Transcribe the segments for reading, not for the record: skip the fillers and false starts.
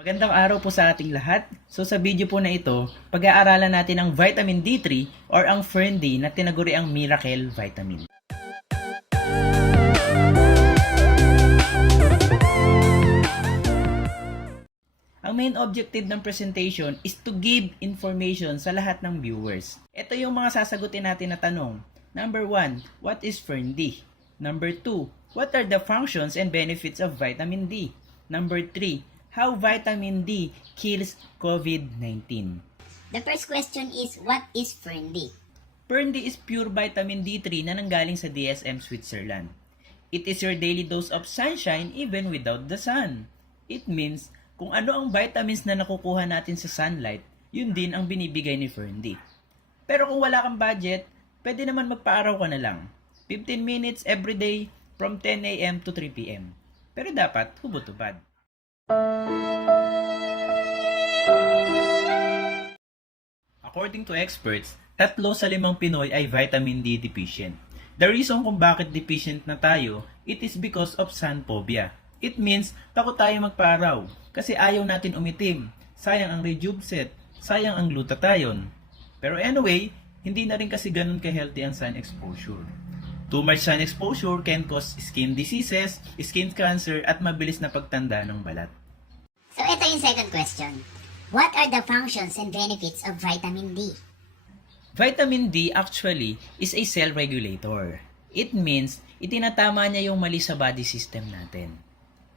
Magandang araw po sa ating lahat. So sa video po na ito, pag-aaralan natin ang vitamin D3 or ang Fern-D na tinaguri ang miracle vitamin. Ang main objective ng presentation is to give information sa lahat ng viewers. Ito yung mga sasagutin natin na tanong. Number 1, what is Fern-D? Number 2, what are the functions and benefits of vitamin D? Number 3, how vitamin D kills COVID-19. The first question is, what is Fern-D? Fern-D is pure vitamin D3 na nanggaling sa DSM Switzerland. It is your daily dose of sunshine even without the sun. It means, kung ano ang vitamins na nakukuha natin sa sunlight, yun din ang binibigay ni Fern-D. Pero kung wala kang budget, pwede naman magpa-araw ka na lang. 15 minutes every day from 10 a.m. to 3 p.m. Pero dapat hubot-hubad. According to experts, 3 sa 5 Pinoy ay vitamin D deficient. The reason kung bakit deficient na tayo, it is because of sun phobia. It means, takot tayo magpa-araw kasi ayaw natin umitim. Sayang ang Rejuveset, sayang ang glutathione. Pero anyway, hindi na rin kasi ganun ka-healthy ang sun exposure. Too much sun exposure can cause skin diseases, skin cancer, at mabilis na pagtanda ng balat. So ito yung second question. What are the functions and benefits of vitamin D? Vitamin D actually is a cell regulator. It means, itinatama niya yung mali sa body system natin.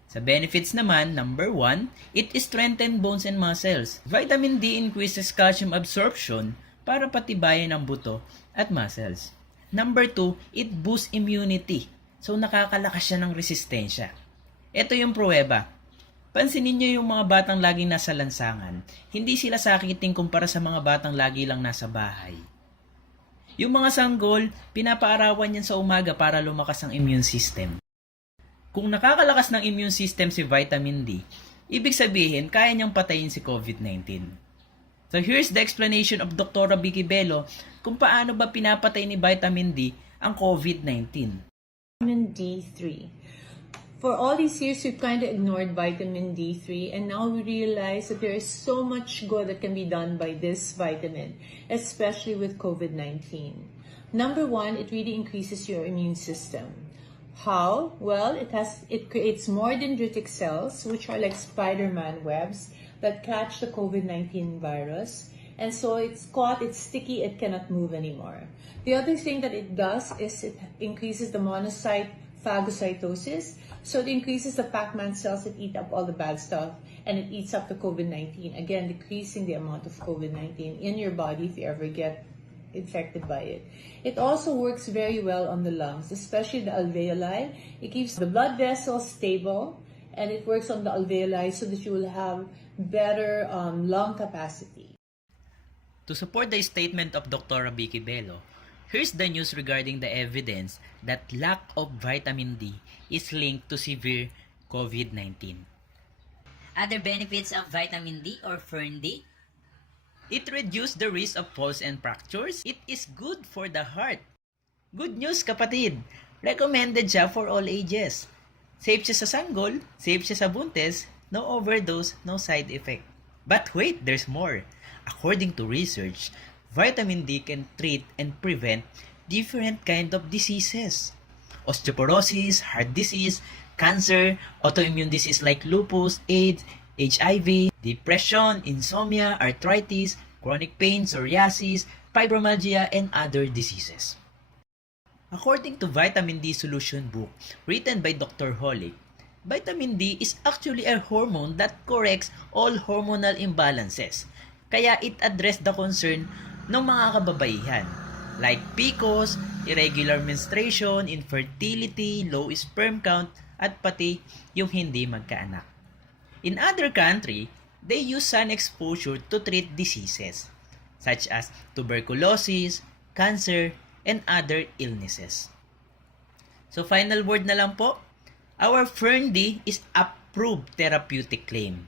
Sa benefits naman, number 1, it strengthens bones and muscles. Vitamin D increases calcium absorption para patibayan ang buto at muscles. Number 2, it boosts immunity. So nakakalakas siya ng resistensya. Ito yung pruweba. Pansinin niyo yung mga batang laging nasa lansangan. Hindi sila sakitin kumpara sa mga batang lagi lang nasa bahay. Yung mga sanggol, pinapaarawan yan sa umaga para lumakas ang immune system. Kung nakakalakas ng immune system si vitamin D, ibig sabihin kaya niyang patayin si COVID-19. So here's the explanation of Dr. Vicky Bello kung paano ba pinapatay ni vitamin D ang COVID-19. Vitamin D3. For all these years, we've kind of ignored vitamin D3, and now we realize that there is so much good that can be done by this vitamin, especially with COVID-19. Number 1, it really increases your immune system. How? Well, it creates more dendritic cells, which are like Spider-Man webs that catch the COVID-19 virus. And so it's caught, it's sticky, it cannot move anymore. The other thing that it does is it increases the monocyte phagocytosis. So it increases the Pac-Man cells that eat up all the bad stuff, and it eats up the COVID-19. Again, decreasing the amount of COVID-19 in your body if you ever get infected by it. It also works very well on the lungs, especially the alveoli. It keeps the blood vessels stable, and it works on the alveoli so that you will have better lung capacity. To support the statement of Dr. Vicky Bello, here's the news regarding the evidence that lack of vitamin D is linked to severe COVID-19. Other benefits of vitamin D or Fern-D? It reduces the risk of falls and fractures. It is good for the heart. Good news, kapatid! Recommended siya for all ages. Safe siya sa sanggol, safe siya sa buntes, no overdose, no side effect. But wait, there's more. According to research, vitamin D can treat and prevent different kind of diseases. Osteoporosis, heart disease, cancer, autoimmune disease like lupus, AIDS, HIV, depression, insomnia, arthritis, chronic pain, psoriasis, fibromyalgia, and other diseases. According to Vitamin D Solution book written by Dr. Holick, vitamin D is actually a hormone that corrects all hormonal imbalances. Kaya it addressed the concern ng mga kababaihan like PCOS, irregular menstruation, infertility, low sperm count, at pati yung hindi magkaanak. In other country, they use sun exposure to treat diseases such as tuberculosis, cancer, and other illnesses. So final word na lang po, our Fern-D is approved therapeutic claim.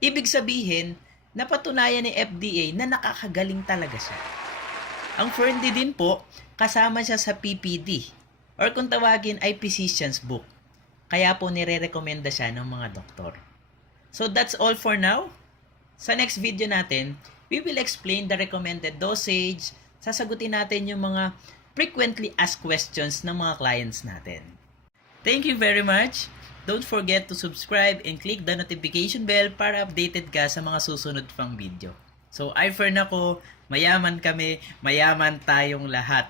Ibig sabihin, napatunayan ni FDA na nakakagaling talaga siya. Ang Fern-D din po, kasama siya sa PPD or kung tawagin ay Physician's Book. Kaya po nire-recommenda siya ng mga doktor. So that's all for now. Sa next video natin, we will explain the recommended dosage, sasagutin natin yung mga frequently asked questions ng mga clients natin. Thank you very much! Don't forget to subscribe and click the notification bell para updated ka sa mga susunod pang video. So, I for na ko, mayaman kami, mayaman tayong lahat.